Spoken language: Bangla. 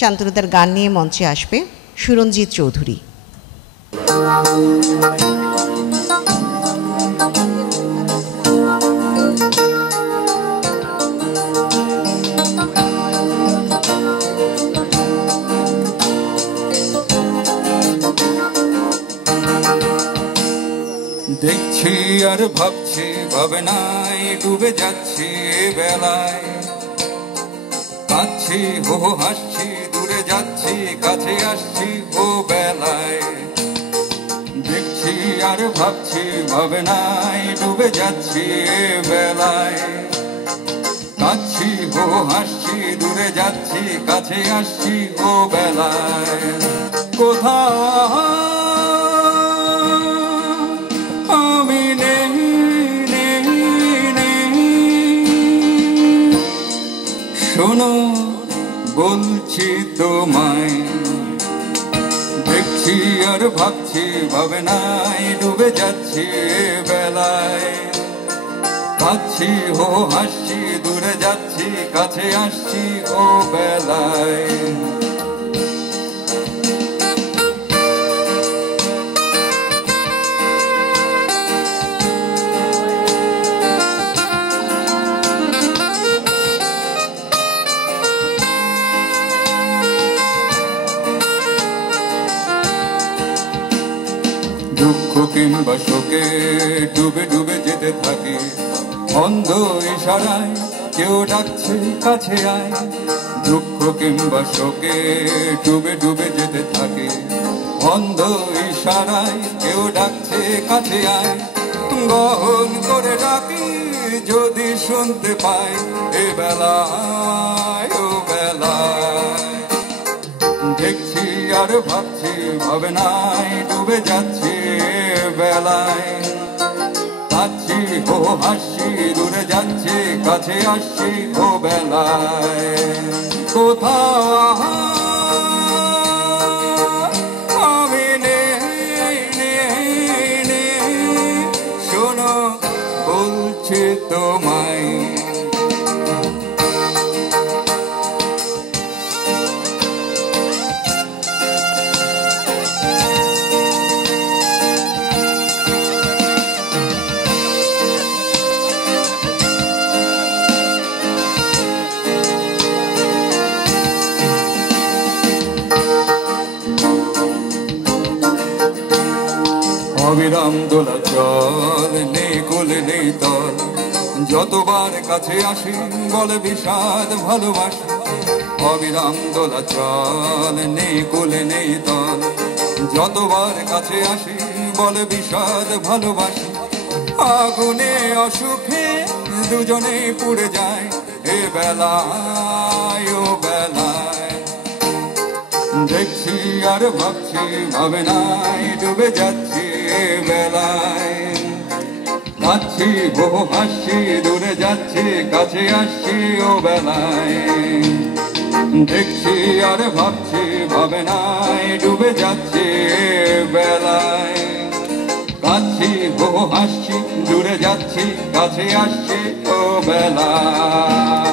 শান্তনুদার গান নিয়ে মঞ্চে আসবে সুরঞ্জিত চৌধুরী। দেখছি আর ভাবছি, ভাবনায় ডুবে যাচ্ছি বেলায়, কাঁদছি ও হাসছি, দূরে যাচ্ছি কাছে আসছি ও বেলায়। দেখছি আর ভাবছি, ভাবনায় ডুবে যাচ্ছি বেলায়, কাঁদছি ও হাসছি, দূরে যাচ্ছি কাছে আসছি ও বেলায়। কোথাও শোনো বলছি তোমায়, দেখছি আর ভাবছি, ভাবনায় ডুবে যাচ্ছি বেলায়, কাঁদছি ও হাসছি, দূরে যাচ্ছি কাছে আসছি ও বেলায়। দুঃখ কিংবা শোকে ডুবে ডুবে যেতে থাকে, অন্ধ ইশারায় কেউ ডাকছে কাছে আয়। দুঃখ কিংবা শোকে ডুবে ডুবে যেতে থাকে, অন্ধ ইশারায় কেউ ডাকছে কাছে আয়। গহন করে ডাকি যদি শুনতে পাই, এ বেলায় ও বেলায়। দেখছি আর ভাবছি, ভাবনায় ডুবে যাচ্ছি বেলায়, কাঁদছি ও হাসছি, দূরে যাচ্ছি কাছে আসছি ও বেলায়। কোথাও আমি শোনো বলছি তোমায়। অবিরাম দোলা চল, নেই কোলে নেই তল, যতবার কাছে আসি বলে বিষাদ ভালোবাসি। অবিরাম দোলা চল, নেই কোলে নেই তল, যতবার কাছে আসি বলে বিষাদ ভালোবাসি। আগুনে অসুখে দুজনে পুড়ে যায়, এ বেলায় ও বেলায়। দেখছি আর ভাবছি, ভাবনায় ডুবে যাচ্ছি বেলায়, কাঁদছি ও হাসছি, দূরে যাচ্ছি কাছে আসছি ও বেলায়। দেখছি আর ভাবছি, ভাবনায় ডুবে যাচ্ছি বেলায়, কাঁদছি ও হাসছি, দূরে যাচ্ছি কাছে আসছি ও বেলায়।